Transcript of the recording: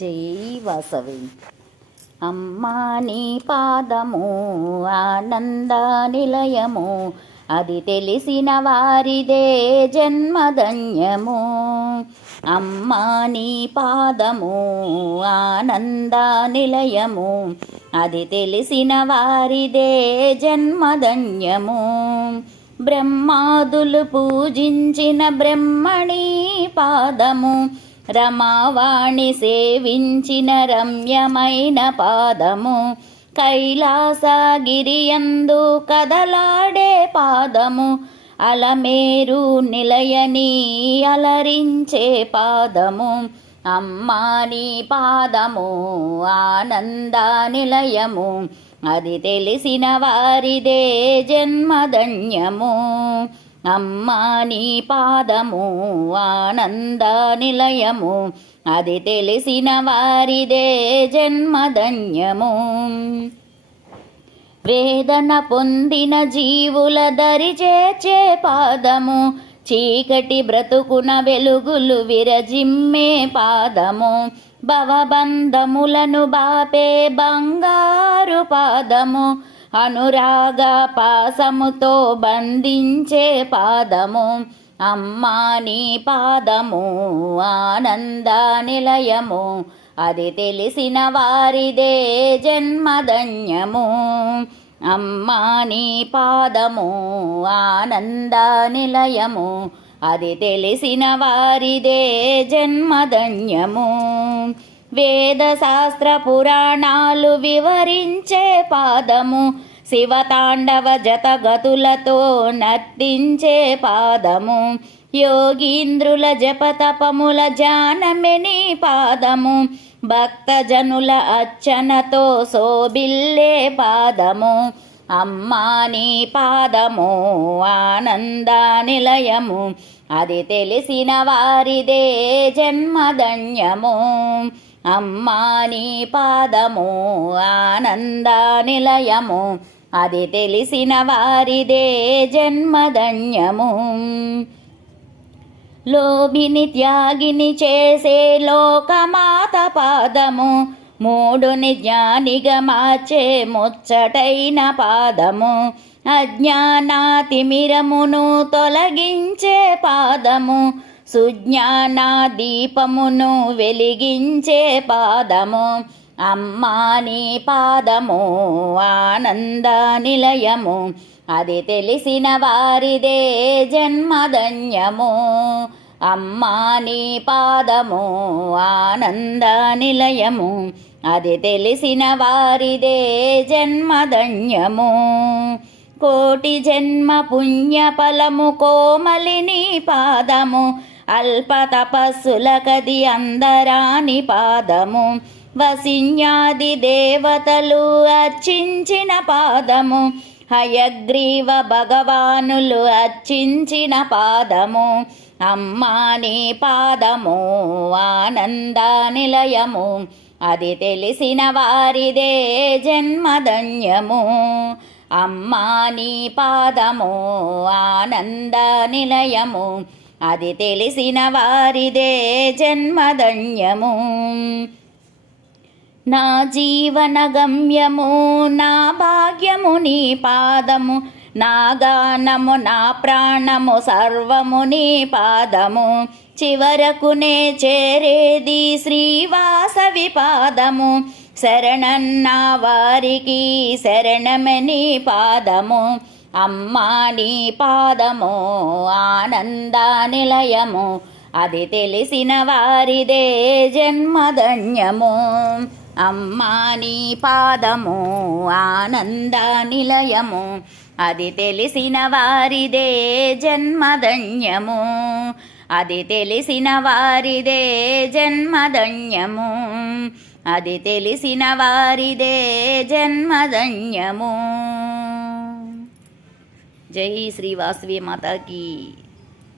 జై వాసవి. అమ్మా నీ పాదము ఆనంద నిలయము, అది తెలిసిన వారిదే జన్మధన్యము. అమ్మా నీ పాదము ఆనంద నిలయము, అది తెలిసిన వారిదే జన్మధన్యము. బ్రహ్మాదులు పూజించిన బ్రహ్మణి పాదము, రమావాణి సేవించిన రమ్యమైన పాదము, కైలాసగిరియందు కదలాడే పాదము, అలమేరు నిలయని అలరించే పాదము. అమ్మా నీ పాదము ఆనంద నిలయము, అది తెలిసిన వారిదే జన్మధన్యము. అమ్మా నీ పాదము ఆనంద నిలయము, అది తెలిసిన వారిదే జన్మధన్యము. వేదన పొందిన జీవుల దరి చేర్చే పాదము, చీకటి బ్రతుకున వెలుగులు విరజిమ్మే పాదము, భవబంధములను బాపే బంగారు పాదము, అనురాగ పాసముతో బంధించే పాదము. అమ్మా నీ పాదము ఆనంద నిలయము, అది తెలిసిన వారిదే జన్మధన్యము. అమ్మా నీ పాదము ఆనంద నిలయము, అది తెలిసిన వారిదే జన్మధన్యము. వేద శాస్త్ర పురాణాలు వివరించే పాదము, శివతాండవ జతగతులతో నర్తించే పాదము, యోగీంద్రుల జపతపముల జానమెని పాదము, భక్తజనుల అర్చనతో శోభిల్లే పాదము. అమ్మా నీ పాదము ఆనంద నిలయము, అది తెలిసిన వారిదే జన్మధన్యము. అమ్మా నీ పాదము ఆనంద నిలయము, అది తెలిసిన వారిదే జన్మధన్యము. లోభిని త్యాగిని చేసే లోకమాత పాదము, మూడుని జ్ఞానిగా మార్చే ముచ్చటైన పాదము, అజ్ఞానాతిమిరమును తొలగించే పాదము, సుజ్ఞాన దీపమును వెలిగించే పాదము. అమ్మా నీ పాదము ఆనంద నిలయము, అది తెలిసిన వారిదే జన్మధన్యము. అమ్మా నీ పాదము ఆనంద నిలయము, అది తెలిసిన వారిదే జన్మధన్యము. కోటి జన్మ పుణ్య ఫలము కోమలిని పాదము, అల్ప తపస్సులకది అందరాని పాదము, వసిన్యాది దేవతలు అర్చించిన పాదము, హయగ్రీవ భగవానులు అర్చించిన పాదము. అమ్మా నీ పాదము ఆనంద నిలయము, అది తెలిసిన వారిదే జన్మధన్యము. అమ్మా నీ పాదము ఆనంద నిలయము, అది తెలిసిన వారిదే జన్మధన్యము. నా జీవన గమ్యము నా భాగ్యము నీ పాదము, నా గానము నా ప్రాణము సర్వము నీ పాదము, చివరకునే చేరేది శ్రీవాసవి పాదము, శరణన్నా వారికి శరణమని పాదము. అమ్మా నీ పాదము ఆనంద నిలయము, అది తెలిసిన వారిదే జన్మధన్యము. అమ్మా నీ పాదము ఆనంద నిలయము, అది తెలిసిన వారిదే జన్మధన్యము. అది తెలిసిన వారిదే జన్మధన్యము, అది తెలిసిన వారిదే జన్మధన్యము. జై శ్రీ వాసవి మాతాకి.